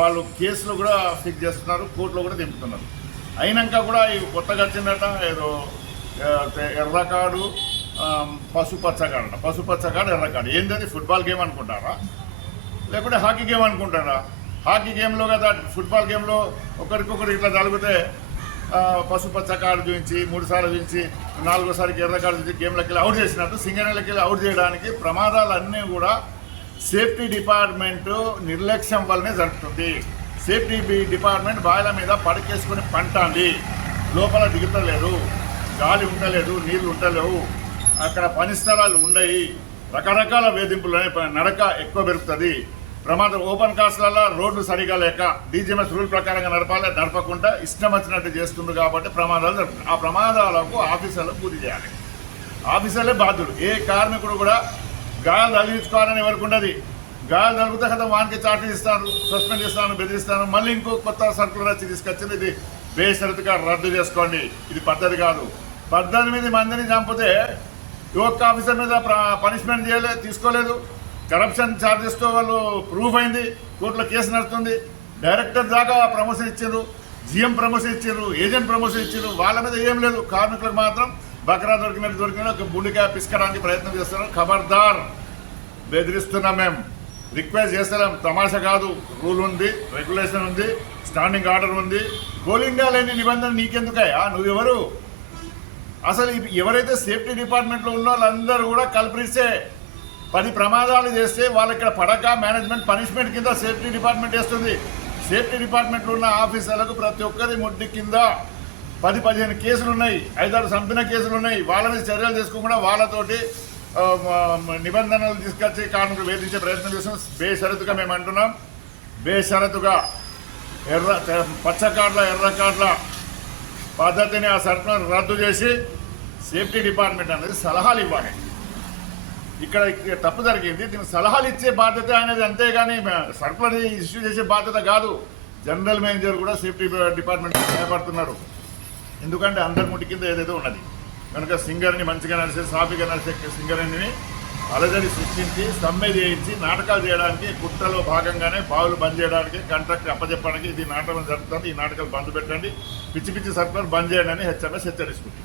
వాళ్ళు కేసులు కూడా ఫిక్స్ చేస్తున్నారు కోర్టులో కూడా దింపుతున్నారు. అయినాక కూడా ఇవి కొత్తగా వచ్చిందట ఏదో ఎర్రకాడు పశుపచ్చగాడ కార్డు ఎర్రకాడు పసుపచ్చ అంట పసుపచ్చ ఏంటది ఫుట్బాల్ గేమ్ అనుకుంటారా? లేకుంటే హాకీ గేమ్ అనుకుంటారా? హాకీ గేమ్లో కదా ఫుట్బాల్ గేమ్లో ఒకరికొకరు ఇట్లా తలిగితే పసుపచ్చ కార్డు చూపించి మూడుసార్లు చూపించి నాలుగోసారికి ఎర్ర కార్డు చూపించి గేమ్లోకి వెళ్ళి అవుట్ చేసినట్టు సింగరేళ్ళకి వెళ్ళి అవుట్ చేయడానికి ప్రమాదాలన్నీ కూడా సేఫ్టీ డిపార్ట్మెంట్ నిర్లక్ష్యం వల్లనే జరుగుతుంది. సేఫ్టీ బి- డిపార్ట్మెంట్ బాయిల మీద పడకేసుకుని పంటాంది. లోపల దిగుతలేదు. గాలి ఉండలేదు నీళ్ళు ఉండలేవు. అక్కడ పని స్థలాలు ఉండయి. రకరకాల వేధింపులు నడక ఎక్కువ పెరుగుతుంది. ప్రమాదం ఓపెన్ కాస్ట్లలో రోడ్లు సరిగా లేక డీజీఎంఎస్ రూల్ ప్రకారంగా నడపాలి నడపకుండా ఇష్టం వచ్చినట్టు చేస్తుంది కాబట్టి ప్రమాదాలు జరుగుతుంది ఆ ప్రమాదాలకు ఆఫీసర్లు పూర్తి చేయాలి. ఆఫీసర్లే బాధ్యుడు ఏ కార్మికుడు కూడా గాయాలు తగిలించుకోవాలని ఎవరికి ఉండదు. గాయాలు తగిలితే కదా వానికి చార్టీ ఇస్తాను సస్పెండ్ చేస్తాను బెదిరిస్తాను. మళ్ళీ ఇంకో కొత్త సర్కులర్ వచ్చి తీసుకొచ్చింది ఇది బేషరతుగా రద్దు చేసుకోండి. ఇది పద్ధతి కాదు. పద్దెనిమిది మందిని చంపితే యువక ఆఫీసర్ మీద పనిష్మెంట్ చేయలేదు తీసుకోలేదు. కరప్షన్ ఛార్జెస్తో వాళ్ళు ప్రూఫ్ అయింది కోర్టులో కేసు నడుస్తుంది. డైరెక్టర్ దాకా ప్రమోషన్ ఇచ్చారు జిఎం ప్రమోషన్ ఇచ్చారు ఏజెంట్ ప్రమోషన్ ఇచ్చారు వాళ్ళ మీద ఏం లేదు. కార్మికులకు మాత్రం బకరా దొరికినట్టు దొరికిన ఒక బుండికాయ పిసుకడానికి ప్రయత్నం చేస్తున్నారు ఖబర్దార్ బెదిరిస్తున్నాం మేము. రిక్వెస్ట్ చేస్తున్నాం. తమాషా కాదు. రూల్ ఉంది రెగ్యులేషన్ ఉంది స్టాండింగ్ ఆర్డర్ ఉంది. కోలింగా లేని నిబంధన నీకెందుకయ్యా? నువ్వెవరు? అసలు ఎవరైతే సేఫ్టీ డిపార్ట్మెంట్లో ఉన్నో వాళ్ళందరూ కూడా కల్పరిస్తే పది ప్రమాదాలు చేస్తే వాళ్ళు ఇక్కడ పడక మేనేజ్మెంట్ పనిష్మెంట్ కింద సేఫ్టీ డిపార్ట్మెంట్ వేస్తుంది. సేఫ్టీ డిపార్ట్మెంట్లో ఉన్న ఆఫీసర్లకు ప్రతి ఒక్కరి ముడ్డి కింద పది పదిహేను కేసులు ఉన్నాయి ఐదారు చంపిన కేసులు ఉన్నాయి వాళ్ళని చర్యలు తీసుకోకుండా వాళ్ళతోటి నిబంధనలు తీసుకొచ్చి కార్మికులు వేధించే ప్రయత్నం చేస్తున్నాం. బేషరతుగా మేము అంటున్నాం. బేషరతుగా ఎర్ర పచ్చ కార్డుల ఎర్ర కార్డుల పద్ధతిని ఆ సర్కులర్ రద్దు చేసి సేఫ్టీ డిపార్ట్మెంట్ అనేది సలహాలు ఇవ్వాలి. ఇక్కడ ఇక్కడ తప్పు జరిగింది. దీనికి సలహాలు ఇచ్చే బాధ్యత అనేది అంతేగాని సర్కులర్ ఇష్యూ చేసే బాధ్యత కాదు. జనరల్ మేనేజర్ కూడా సేఫ్టీ డిపార్ట్మెంట్ భయపడుతున్నారు ఎందుకంటే అందరి ముట్టి కింద ఏదైతే ఉన్నది. కనుక సింగర్ని మంచిగా నడిచే సాఫీగా నడిచే సింగర్ని అలజడి సృష్టించి సమ్మె చేయించి నాటకాలు చేయడానికి కుట్రలో భాగంగానే బావులు బంద్ చేయడానికి కాంట్రాక్ట్ అప్పచెప్పడానికి ఇది నాటకం జరుగుతుంది. ఈ నాటకాలు బంద్ పెట్టండి. పిచ్చి పిచ్చి సర్కులర్ బంద్ చేయండి అని హెచ్చరిస్తుంది